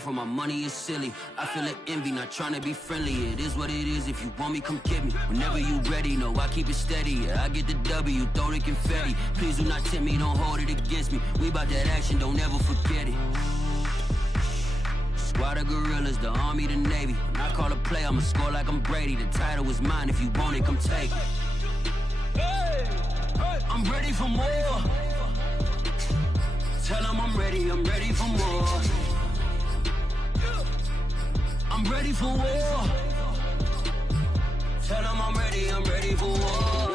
For my money is silly. I feel it envy, not trying to be friendly. It is what it is. If you want me, come get me. Whenever you ready, no, I keep it steady. Yeah, I get the W, throw the confetti. Please do not tempt me, don't hold it against me. We bout that action, don't ever forget it. Squad of gorillas, the army, the navy. When I call a play, I'ma score like I'm Brady. The title is mine. If you want it, come take it. I'm ready for more. Tell them I'm ready for more. I'm ready for war. Tell them I'm ready for war.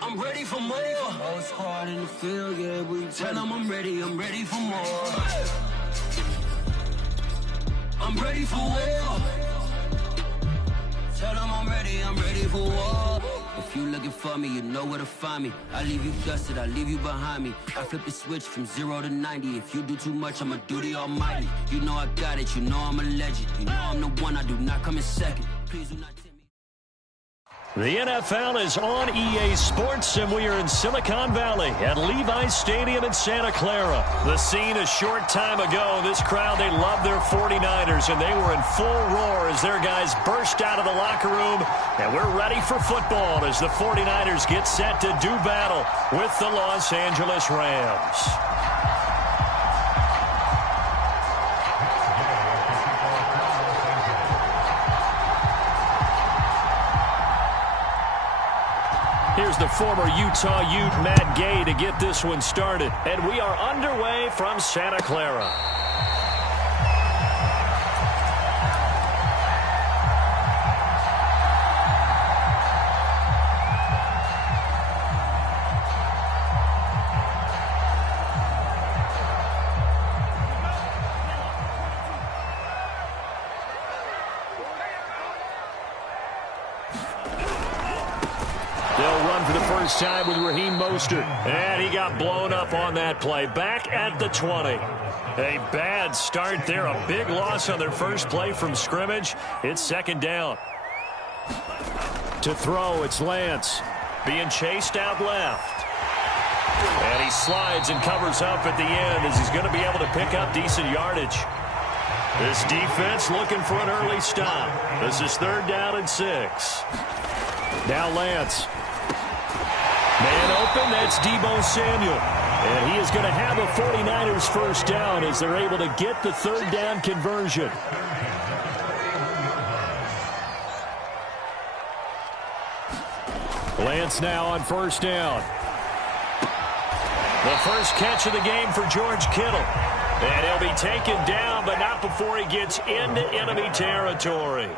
I'm ready for more. Oh, it's hard in the field, yeah, we tell them I'm ready for more. I'm ready for war. Tell them I'm ready for war. If you looking for me, you know where to find me. I leave you dusted, I leave you behind me. I flip the switch from 0 to 90. If you do too much, I'ma do the almighty. You know I got it, you know I'm a legend. You know I'm the one, I do not come in second. Please do not tempt me. The NFL is on EA Sports, and we are in Silicon Valley at Levi's Stadium in Santa Clara. The scene a short time ago, this crowd, they love their 49ers, and they were in full roar as their guys burst out of the locker room. And we're ready for football as the 49ers get set to do battle with the Los Angeles Rams. Here's the former Utah Ute, Matt Gay, to get this one started. And we are underway from Santa Clara. Time with Raheem Mostert, and he got blown up on that play. Back at the 20. A bad start there, a big loss on their first play from scrimmage. It's second down. To throw, it's Lance. Being chased out left. And he slides and covers up at the end as he's going to be able to pick up decent yardage. This defense looking for an early stop. This is 3rd down and 6. Now Lance. Man open, that's Deebo Samuel. And he is going to have a 49ers first down as they're able to get the 3rd down conversion. Lance now on 1st down. The first catch of the game for George Kittle. And he'll be taken down, but not before he gets into enemy territory.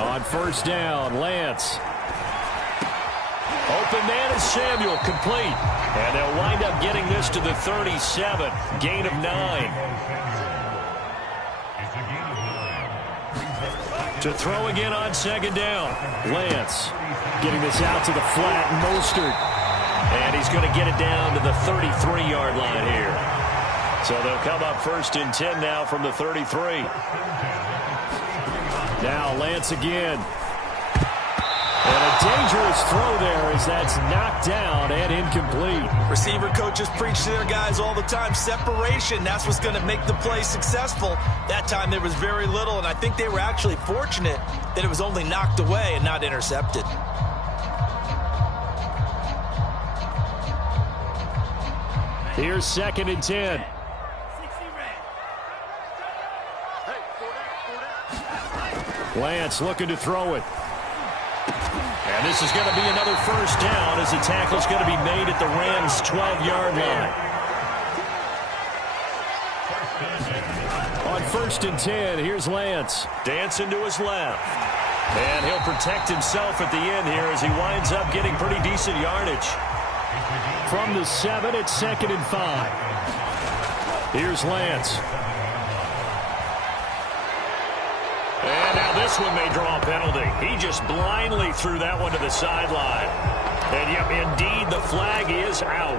On 1st down, Lance. Open man is Samuel, complete. And they'll wind up getting this to the 37. Gain of 9. To throw again on 2nd down. Lance getting this out to the flat. Mostert. And he's going to get it down to the 33-yard line here. So they'll come up 1st and 10 now from the 33. Now Lance again. And a dangerous throw there as that's knocked down and incomplete. Receiver coaches preach to their guys all the time. Separation, that's what's going to make the play successful. That time there was very little, and I think they were actually fortunate that it was only knocked away and not intercepted. Here's 2nd and 10. Lance looking to throw it. And this is going to be another first down as the tackle's going to be made at the Rams' 12-yard line. On 1st and 10, here's Lance. Dancing to his left. And he'll protect himself at the end here as he winds up getting pretty decent yardage. From the 7, it's 2nd and 5. Here's Lance. And now this one may draw a penalty. He just blindly threw that one to the sideline. And yep, indeed, the flag is out.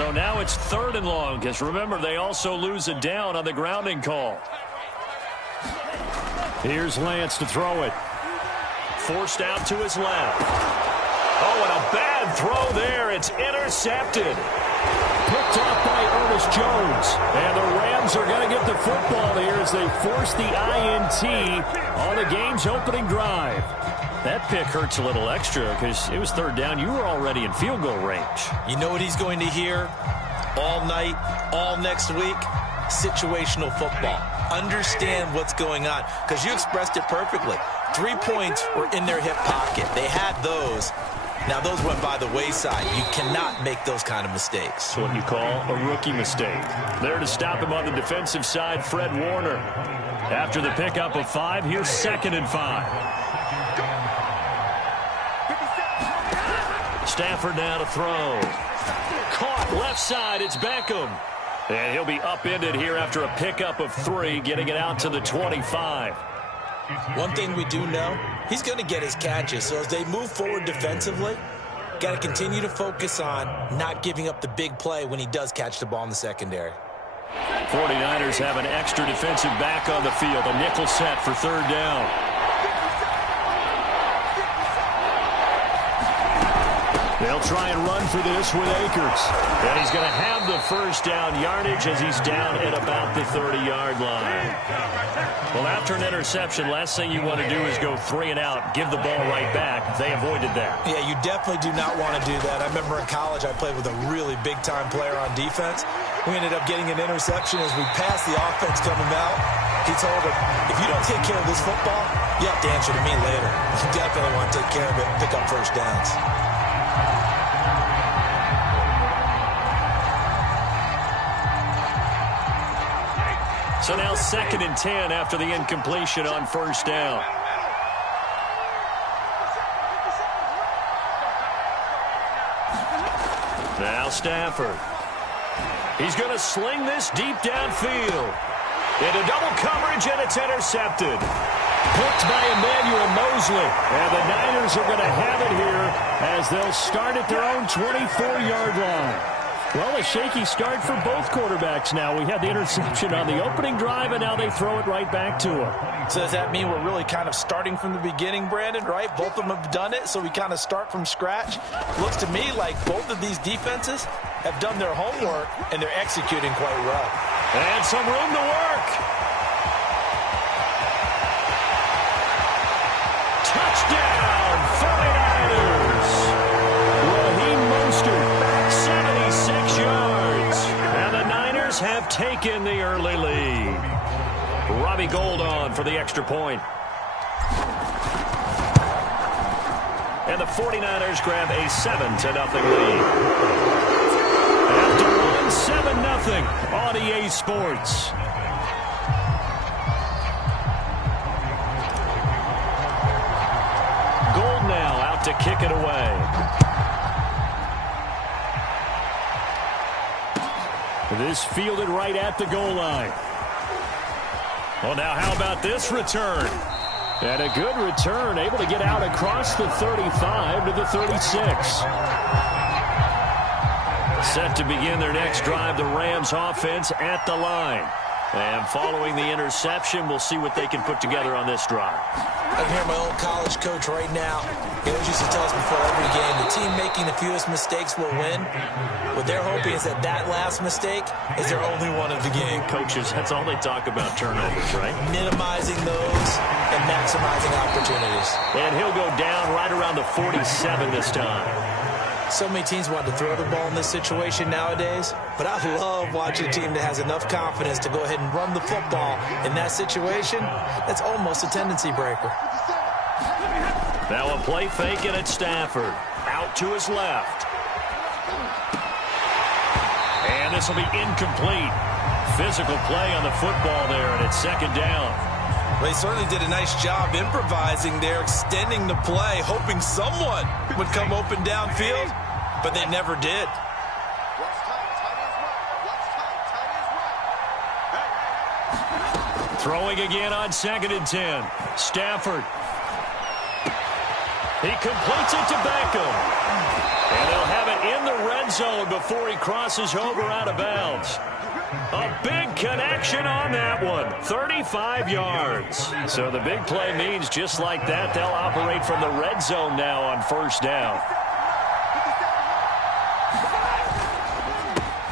So now it's 3rd and long, because remember, they also lose a down on the grounding call. Here's Lance to throw it. Forced out to his left. Oh, and a bad throw there. It's intercepted. Picked off by Ernest Jones. And the Rams are going to get the football here as they force the INT on the game's opening drive. That pick hurts a little extra because it was 3rd down. You were already in field goal range. You know what he's going to hear all night, all next week? Situational football. Understand what's going on, because you expressed it perfectly. 3 points were in their hip pocket. They had those. Now, those went by the wayside. You cannot make those kind of mistakes. It's what you call a rookie mistake. There to stop him on the defensive side, Fred Warner. After the pickup of 5, here's 2nd and 5. Stafford now to throw. Caught left side. It's Beckham. And he'll be upended here after a pickup of 3, getting it out to the 25. One thing we do know, he's going to get his catches. So as they move forward defensively, got to continue to focus on not giving up the big play when he does catch the ball in the secondary. 49ers have an extra defensive back on the field. A nickel set for 3rd down. They'll try and run for this with Akers. And he's going to have the 1st down yardage as he's down at about the 30-yard line. Well, after an interception, last thing you want to do is go 3 and out, give the ball right back. They avoided that. Yeah, you definitely do not want to do that. I remember in college I played with a really big-time player on defense. We ended up getting an interception as we passed the offense coming out. He told him, if you don't take care of this football, you have to answer to me later. You definitely want to take care of it and pick up 1st downs. So now 2nd and 10 after the incompletion on 1st down. Now Stafford. He's going to sling this deep downfield. Into double coverage, and it's intercepted. Picked by Emmanuel Mosley. And the Niners are going to have it here as they'll start at their own 24-yard line. Well, a shaky start for both quarterbacks now. We had the interception on the opening drive, and now they throw it right back to him. So does that mean we're really kind of starting from the beginning, Brandon, right? Both of them have done it, so we kind of start from scratch. Looks to me like both of these defenses have done their homework, and they're executing quite well. And some room to work. Touchdown, 49ers. Raheem Mostert. 76 yards. And the Niners have taken the early lead. Robbie Gould on for the extra point. And the 49ers grab a 7-0 lead. After 7-0 on EA Sports. Gould now out to kick it away. This fielded right at the goal line. Well, now how about this return? And a good return, able to get out across the 35 to the 36. Set to begin their next drive, the Rams offense at the line. And following the interception, we'll see what they can put together on this drive. I can hear my old college coach right now. He always used to tell us before every game, the team making the fewest mistakes will win. What they're hoping is that last mistake is their only one of the game. Coaches, that's all they talk about, turnovers, right? Minimizing those and maximizing opportunities. And he'll go down right around the 47 this time. So many teams want to throw the ball in this situation nowadays, but I love watching a team that has enough confidence to go ahead and run the football in that situation. That's almost a tendency breaker. Now a play fake, and it's Stafford. Out to his left. And this will be incomplete. Physical play on the football there, and it's 2nd down. They certainly did a nice job improvising there, extending the play, hoping someone would come open downfield, but they never did. Throwing again on 2nd and 10. Stafford. He completes it to Beckham. And they'll have it in the red zone before he crosses over out of bounds. A big connection on that one. 35 yards. So the big play means just like that, they'll operate from the red zone now on first down.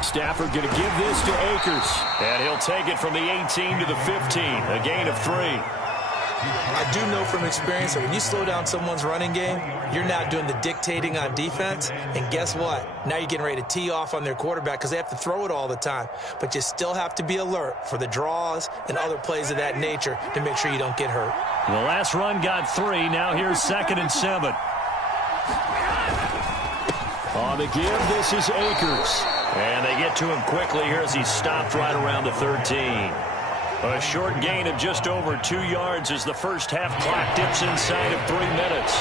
Stafford going to give this to Akers. And he'll take it from the 18 to the 15. A gain of 3. I do know from experience that when you slow down someone's running game, you're now doing the dictating on defense. And guess what? Now you're getting ready to tee off on their quarterback because they have to throw it all the time. But you still have to be alert for the draws and other plays of that nature to make sure you don't get hurt. The last run got 3. Now here's 2nd and 7. On the give, this is Akers. And they get to him quickly here as he's stopped right around the 13. A short gain of just over 2 yards as the first half clock dips inside of 3 minutes.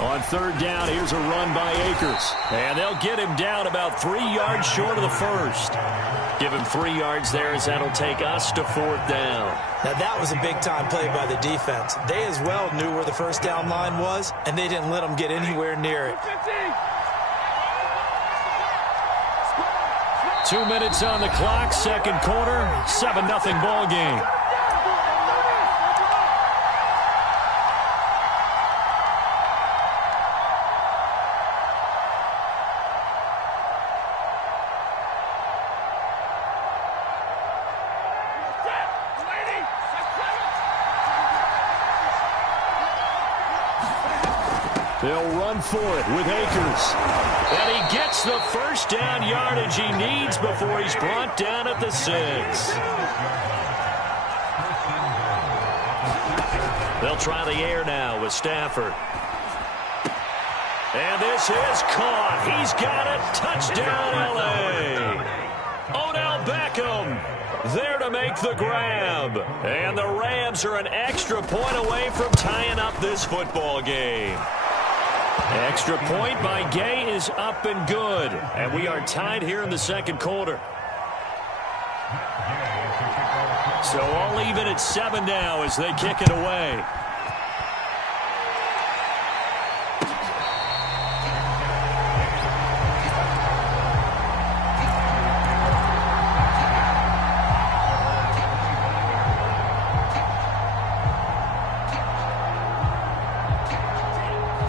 On 3rd down, here's a run by Akers. And they'll get him down about 3 yards short of the first. Give him 3 yards there as that'll take us to 4th down. Now that was a big-time play by the defense. They as well knew where the first down line was, and they didn't let them get anywhere near it. 2 minutes on the clock, second quarter, 7-0 ball game. They'll run for it with Akers. And he gets the first down yardage he needs before he's brought down at the 6. They'll try the air now with Stafford. And this is caught. He's got it. Touchdown, L.A. Odell Beckham there to make the grab. And the Rams are an extra point away from tying up this football game. Extra point by Gay is up and good. And we are tied here in the second quarter. So all even at 7 now as they kick it away.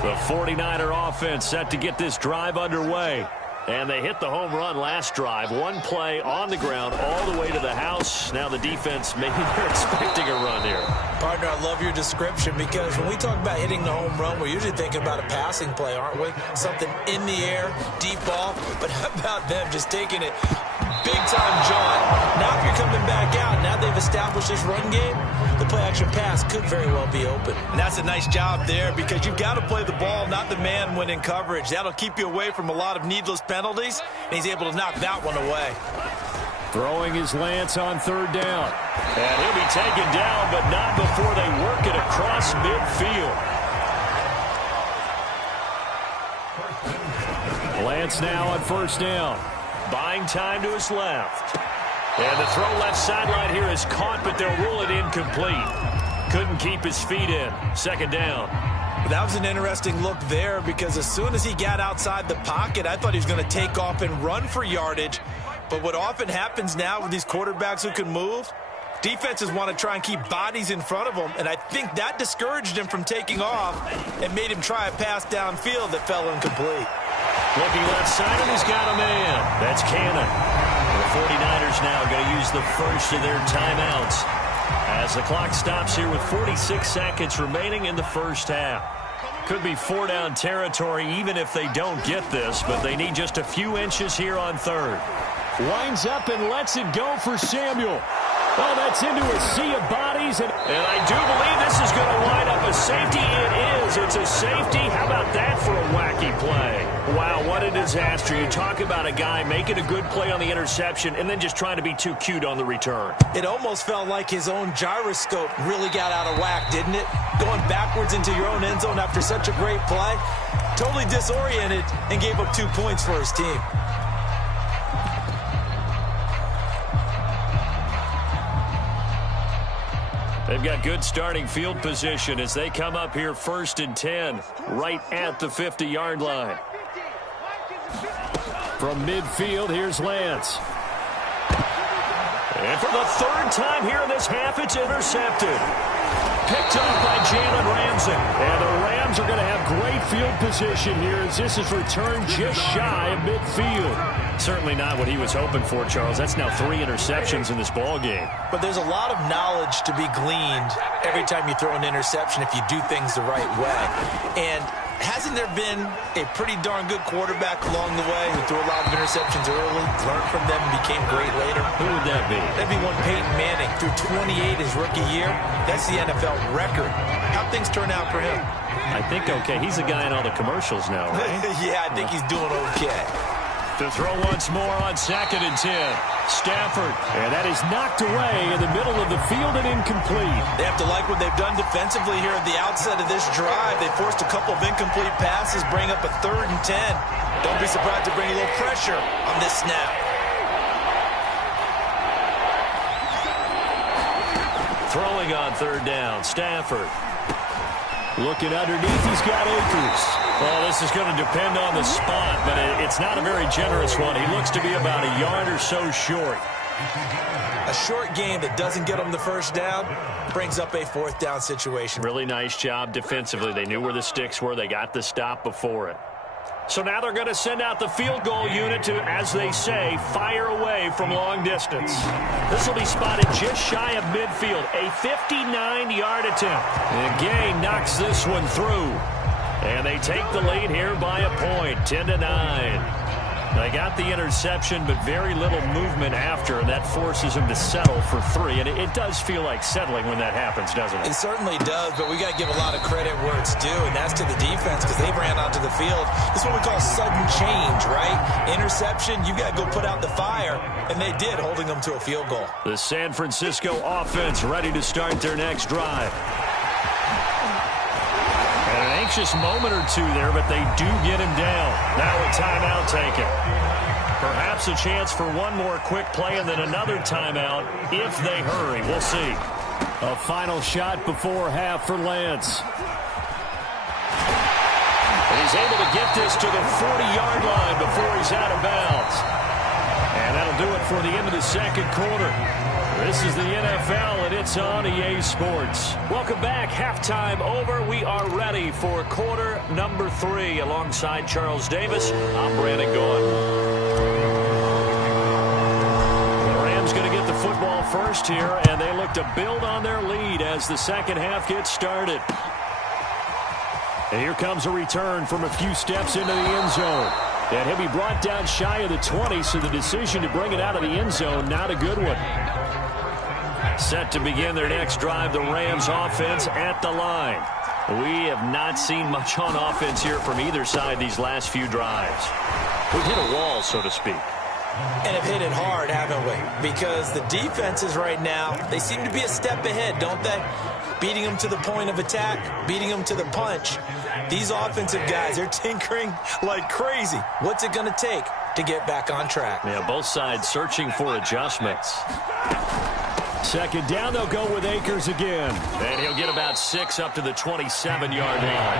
The 49er offense set to get this drive underway. And they hit the home run last drive. One play on the ground all the way to the house. Now the defense, maybe they're expecting a run here. Partner, I love your description because when we talk about hitting the home run, we're usually thinking about a passing play, aren't we? Something in the air, deep ball. But how about them just taking it big-time jaunt? Now if you're coming back out, now they've established this run game, the play-action pass could very well be open. And that's a nice job there because you've got to play the ball, not the man when in coverage. That'll keep you away from a lot of needless penalties, and he's able to knock that one away. Throwing his Lance on 3rd down. And he'll be taken down, but not before they work it across midfield. Lance now on 1st down. Buying time to his left. And the throw left sideline here is caught, but they'll rule it incomplete. Couldn't keep his feet in. 2nd down. That was an interesting look there because as soon as he got outside the pocket, I thought he was going to take off and run for yardage. But what often happens now with these quarterbacks who can move, defenses want to try and keep bodies in front of them, and I think that discouraged him from taking off and made him try a pass downfield that fell incomplete. Looking left side, and he's got a man. That's Cannon. The 49ers now going to use the first of their timeouts as the clock stops here with 46 seconds remaining in the first half. Could be 4-down territory even if they don't get this, but they need just a few inches here on 3rd. Winds up and lets it go for Samuel. Oh, that's into a sea of bodies. And I do believe this is going to wind up a safety. It is. It's a safety. How about that for a wacky play? Wow, what a disaster. You talk about a guy making a good play on the interception and then just trying to be too cute on the return. It almost felt like his own gyroscope really got out of whack, didn't it? Going backwards into your own end zone after such a great play. Totally disoriented and gave up 2 points for his team. They've got good starting field position as they come up here 1st and 10, right at the 50-yard line. From midfield, here's Lance. And for the 3rd time here in this half, it's intercepted. Picked up by Jalen Ramsey. And the Rams are going to have great field position here as this is returned just shy of midfield. Certainly not what he was hoping for, Charles. That's now 3 interceptions in this ball game. But there's a lot of knowledge to be gleaned every time you throw an interception if you do things the right way. And hasn't there been a pretty darn good quarterback along the way who threw a lot of interceptions early, learned from them, and became great later? Who would that be? That'd be one Peyton Manning. Threw 28 his rookie year. That's the NFL record. How'd things turn out for him? I think okay. He's the guy in all the commercials now, right? Yeah, I think he's doing okay. To throw once more on 2nd and 10. Stafford. And that is knocked away in the middle of the field and incomplete. They have to like what they've done defensively here at the outset of this drive. They forced a couple of incomplete passes, bring up a 3rd and 10. Don't be surprised to bring a little pressure on this snap. Throwing on 3rd down. Stafford. Looking underneath, he's got Akers. Well, this is going to depend on the spot, but it's not a very generous one. He looks to be about a yard or so short. A short game that doesn't get him the 1st down brings up a 4th down situation. Really nice job defensively. They knew where the sticks were. They got the stop before it. So now they're going to send out the field goal unit to, as they say, fire away from long distance. This will be spotted just shy of midfield. A 59-yard attempt. And Gay knocks this one through. And they take the lead here by a point, 10-9. They got the interception, but very little movement after, and that forces them to settle for 3. And it does feel like settling when that happens, doesn't it? It certainly does, but we got to give a lot of credit where it's due, and that's to the defense because they ran onto the field. This is what we call sudden change, right? Interception, you got to go put out the fire, and they did, holding them to a field goal. The San Francisco offense ready to start their next drive. An anxious moment or two there, but they do get him down. Now a timeout taken. Perhaps a chance for one more quick play and then another timeout if they hurry. We'll see. A final shot before half for Lance. And he's able to get this to the 40-yard line before he's out of bounds. And that'll do it for the end of the 2nd quarter. This is the NFL, and it's on EA Sports. Welcome back. Halftime over. We are ready for quarter number 3. Alongside Charles Davis, I'm Brandon Gaughan. The Rams going to get the football first here, and they look to build on their lead as the second half gets started. And here comes a return from a few steps into the end zone. And he'll be brought down shy of the 20, so the decision to bring it out of the end zone, not a good one. Set to begin their next drive, the Rams offense at the line. We have not seen much on offense here from either side these last few drives. We've hit a wall, so to speak. And have hit it hard, haven't we? Because the defenses right now, they seem to be a step ahead, don't they? Beating them to the point of attack, beating them to the punch. These offensive guys, they're tinkering like crazy. What's it going to take to get back on track? Yeah, both sides searching for adjustments. 2nd down, they'll go with Akers again. And he'll get about 6 up to the 27-yard line.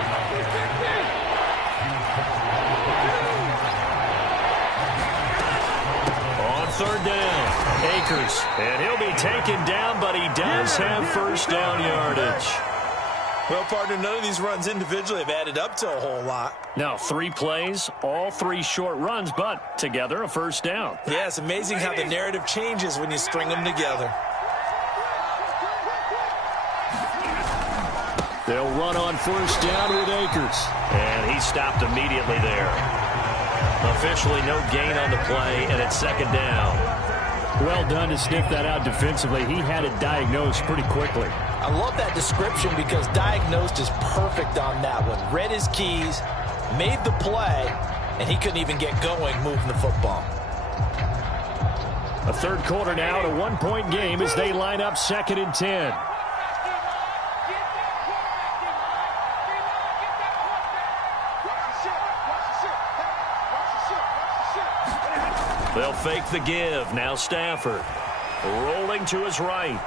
On 3rd down, Akers. And he'll be taken down, but he does have 1st down yardage. Well, partner, none of these runs individually have added up to a whole lot. Now, 3 plays, all 3 short runs, but together a 1st down. Yeah, it's amazing how the narrative changes when you string them together. They'll run on 1st down with Akers. And he stopped immediately there. Officially no gain on the play, and it's 2nd down. Well done to sniff that out defensively. He had it diagnosed pretty quickly. I love that description because diagnosed is perfect on that one. Read his keys, made the play, and he couldn't even get going moving the football. A 3rd quarter now, a 1-point game as they line up 2nd and 10. They'll fake the give. Now Stafford rolling to his right.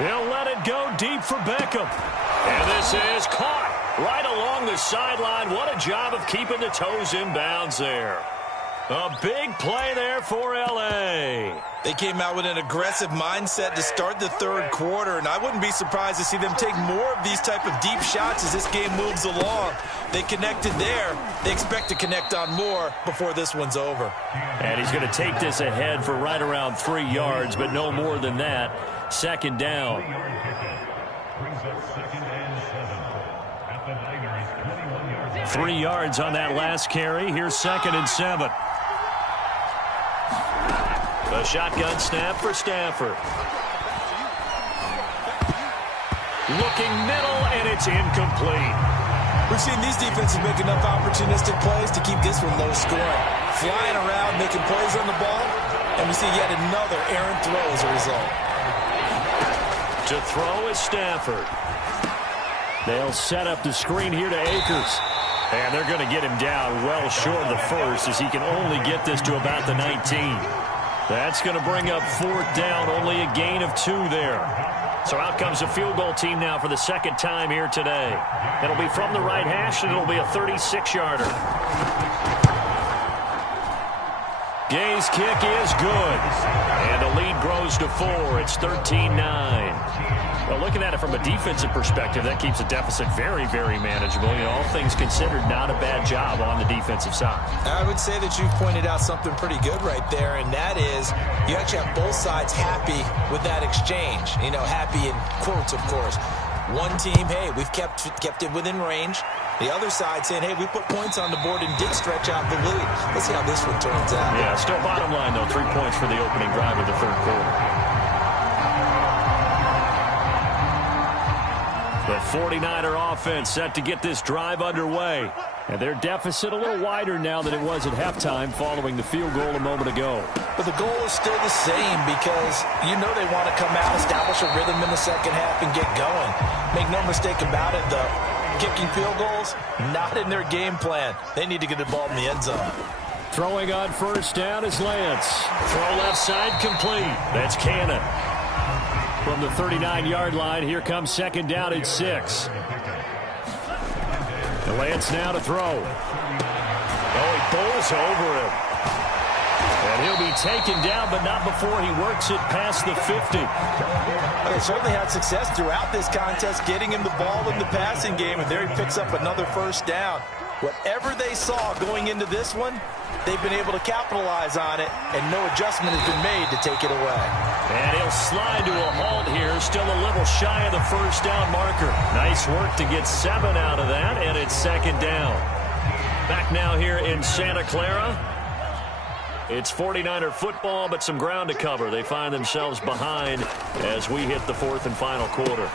He'll let it go deep for Beckham. And this is caught right along the sideline. What a job of keeping the toes in bounds there. A big play there for L.A. They came out with an aggressive mindset to start the third quarter, and I wouldn't be surprised to see them take more of these type of deep shots as this game moves along. They connected there. They expect to connect on more before this one's over. And he's going to take this ahead for right around 3 yards, but no more than that. Second down. 3 yards on that last carry. Here's 2nd and 7. A shotgun snap for Stafford. Looking middle, and it's incomplete. We've seen these defenses make enough opportunistic plays to keep this one low scoring. Flying around, making plays on the ball, and we see yet another errant throw as a result. To throw is Stafford. They'll set up the screen here to Akers. And they're going to get him down well short of the first, as he can only get this to about the 19. That's going to bring up 4th down, only a gain of 2 there. So out comes the field goal team now for the second time here today. It'll be from the right hash, and it'll be a 36-yarder. Gay's kick is good. And the lead grows to 4. It's 13-9. Well, looking at it from a defensive perspective, that keeps the deficit very, very manageable. You know, all things considered, not a bad job on the defensive side. I would say that you've pointed out something pretty good right there, and that is you actually have both sides happy with that exchange. You know, happy in quotes, of course. One team, hey, we've kept it within range. The other side saying, hey, we put points on the board and did stretch out the lead. Let's see how this one turns out. Yeah, still bottom line, though, 3 points for the opening drive of the third quarter. The 49er offense set to get this drive underway. And their deficit a little wider now than it was at halftime following the field goal a moment ago. But the goal is still the same because you know they want to come out, establish a rhythm in the second half, and get going. Make no mistake about it, though. Kicking field goals, not in their game plan. They need to get the ball in the end zone. Throwing on first down is Lance. Throw left side complete. That's Cannon. From the 39-yard line, here comes 2nd down and 6. And Lance now to throw. Oh, he bowls over him. And he'll be taken down, but not before he works it past the 50. They certainly had success throughout this contest, getting him the ball in the passing game, and there he picks up another first down. Whatever they saw going into this one, they've been able to capitalize on it, and no adjustment has been made to take it away. And he'll slide to a halt here, still a little shy of the first down marker. Nice work to get 7 out of that, and it's 2nd down. Back now here in Santa Clara. It's 49er football, but some ground to cover. They find themselves behind as we hit the 4th and final quarter.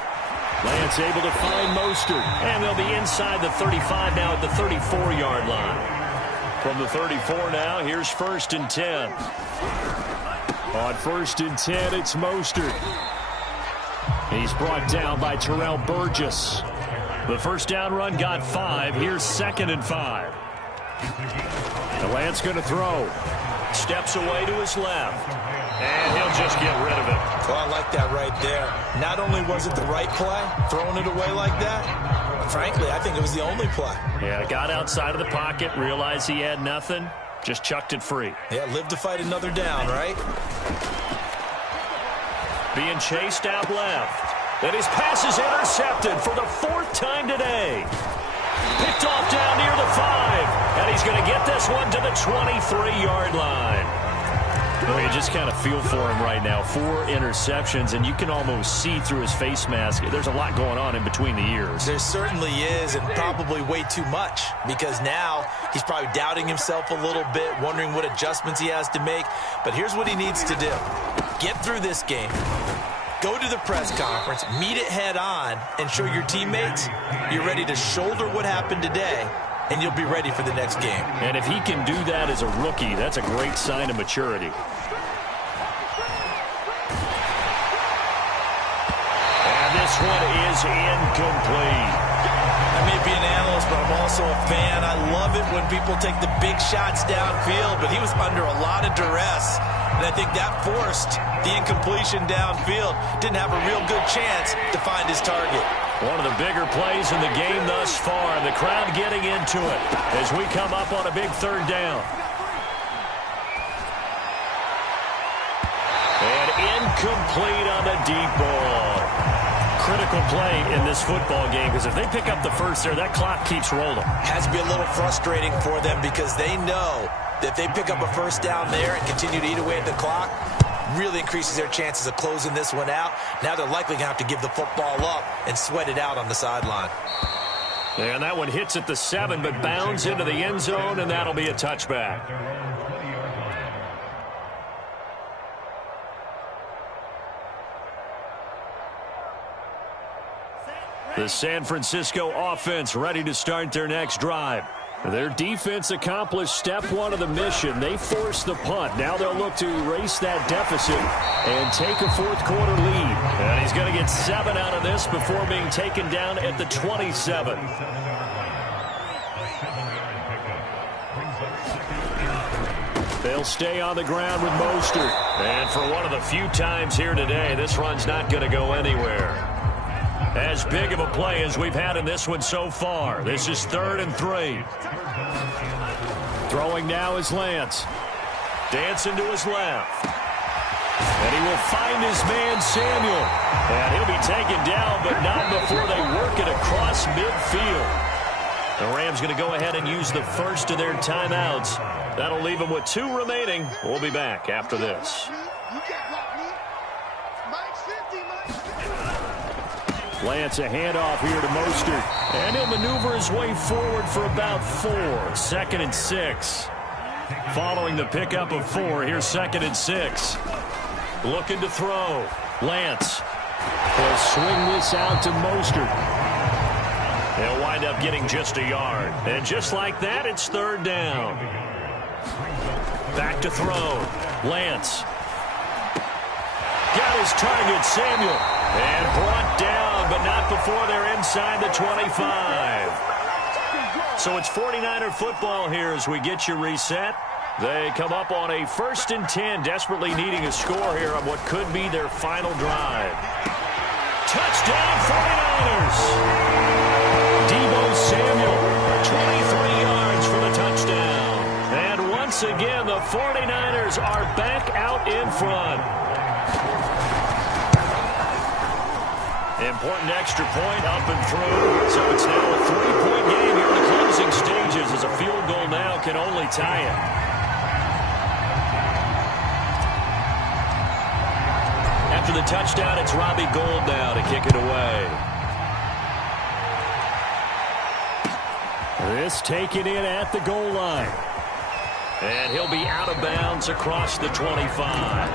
Lance able to find Mostert, and they'll be inside the 35 now at the 34-yard line. From the 34 now, here's 1st and 10. On 1st and 10, it's Mostert. He's brought down by Terrell Burgess. The first down run got 5. Here's 2nd and 5. And Lance going to throw. Steps away to his left. And he'll just get rid of it. Well, I like that right there. Not only was it the right play, throwing it away like that, but frankly, I think it was the only play. Yeah, got outside of the pocket, realized he had nothing, just chucked it free. Yeah, live to fight another down, right? Being chased out left. And his pass is intercepted for the 4th time today. Picked off down near the 5. And he's going to get this one to the 23-yard line. Well, you just kind of feel for him right now. 4 interceptions, and you can almost see through his face mask. There's a lot going on in between the ears. There certainly is, and probably way too much, because now he's probably doubting himself a little bit, wondering what adjustments he has to make. But here's what he needs to do. Get through this game. Go to the press conference, meet it head on, and show your teammates you're ready to shoulder what happened today, and you'll be ready for the next game. And if he can do that as a rookie, that's a great sign of maturity. And this one is incomplete. I may be an analyst, but I'm also a fan. I love it when people take the big shots downfield, but he was under a lot of duress. And I think that forced the incompletion downfield. Didn't have a real good chance to find his target. One of the bigger plays in the game thus far. The crowd getting into it as we come up on a big third down. And incomplete on the deep ball. Critical play in this football game, because if they pick up the first there, that clock keeps rolling. Has to be a little frustrating for them because they know that if they pick up a first down there and continue to eat away at the clock, really increases their chances of closing this one out. Now they're likely going to have to give the football up and sweat it out on the sideline. And that one hits at the 7, but bounds into the end zone, and that'll be a touchback. The San Francisco offense ready to start their next drive. Their defense accomplished step 1 of the mission. They forced the punt. Now they'll look to erase that deficit and take a fourth-quarter lead. And he's going to get 7 out of this before being taken down at the 27. They'll stay on the ground with Mostert. And for one of the few times here today, this run's not going to go anywhere. As big of a play as we've had in this one so far. This is 3rd and 3. Throwing now is Lance. Dancing to his left. And he will find his man Samuel. And he'll be taken down, but not before they work it across midfield. The Rams going to go ahead and use the first of their timeouts. That'll leave them with 2 remaining. We'll be back after this. Lance, a handoff here to Mostert. And he'll maneuver his way forward for about 4. 2nd and 6. Following the pickup of 4, here's 2nd and 6. Looking to throw. Lance. He'll swing this out to Mostert. He'll wind up getting just a yard. And just like that, it's 3rd down. Back to throw. Lance. Got his target, Samuel. And brought down, but not before they're inside the 25. So it's 49er football here as we get you reset. They come up on a 1st and 10, desperately needing a score here on what could be their final drive. Touchdown, 49ers! Deebo Samuel, 23 yards for the touchdown. And once again, the 49ers are back out in front. Important extra point up and through. So it's now a 3-point game here in the closing stages as a field goal now can only tie it. After the touchdown, it's Robbie Gould now to kick it away. This taken in at the goal line. And he'll be out of bounds across the 25.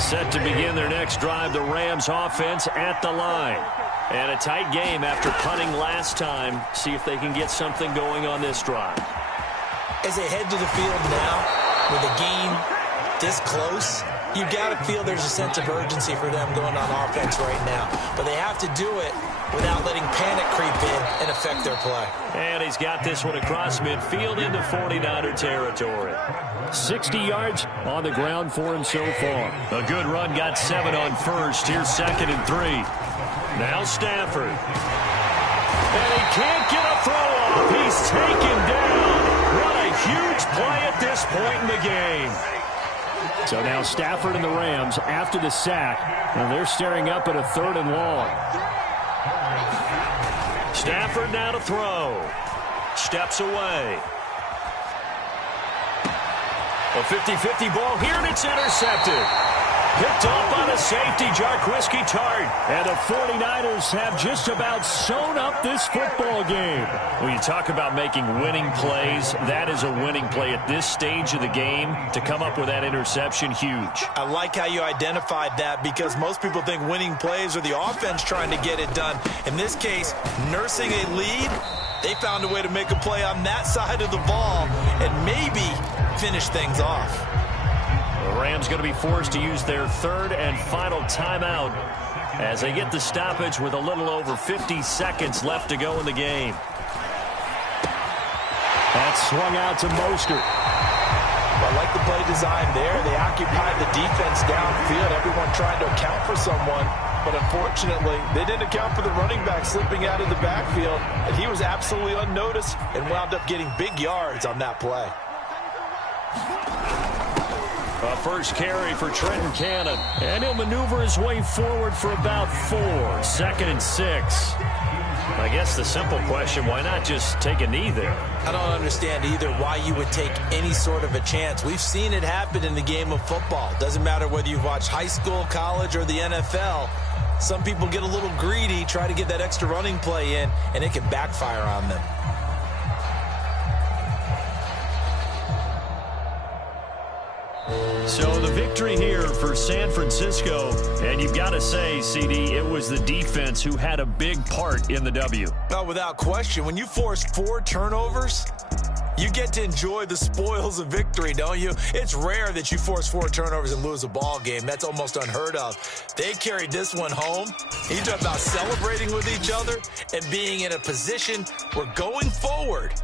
Set to begin their next drive, the Rams offense at the line. And a tight game after punting last time. See if they can get something going on this drive. As they head to the field now, with the game this close, you've got to feel there's a sense of urgency for them going on offense right now. But they have to do it without letting panic creep in and affect their play. And he's got this one across midfield into 49er territory. 60 yards on the ground for him so far. A good run, got 7 on first. Here's 2nd and 3. Now Stafford. And he can't get a throw off. He's taken down. What a huge play at this point in the game. So now Stafford and the Rams after the sack. And they're staring up at a 3rd and long. Stafford now to throw. Steps away. A 50-50 ball here, and it's intercepted. Picked off by the safety, Jarquiski Tart. And the 49ers have just about sewn up this football game. When you talk about making winning plays, that is a winning play at this stage of the game. To come up with that interception, huge. I like how you identified that because most people think winning plays are the offense trying to get it done. In this case, nursing a lead, they found a way to make a play on that side of the ball and maybe finish things off. The Rams going to be forced to use their 3rd and final timeout as they get the stoppage with a little over 50 seconds left to go in the game. That's swung out to Mostert. I like the play design there. They occupied the defense downfield, everyone trying to account for someone. But unfortunately, they didn't account for the running back slipping out of the backfield. And he was absolutely unnoticed and wound up getting big yards on that play. A first carry for Trenton Cannon. And he'll maneuver his way forward for about 4. 2nd and 6. I guess the simple question, why not just take a knee there? I don't understand either why you would take any sort of a chance. We've seen it happen in the game of football. Doesn't matter whether you've watched high school, college, or the NFL. Some people get a little greedy, try to get that extra running play in, and it can backfire on them. So the victory here for San Francisco, and you've got to say, CD, it was the defense who had a big part in the W. No, without question. When you force 4 turnovers, you get to enjoy the spoils of victory, don't you? It's rare that you force 4 turnovers and lose a ball game. That's almost unheard of. They carried this one home. You talk about celebrating with each other and being in a position where going forward,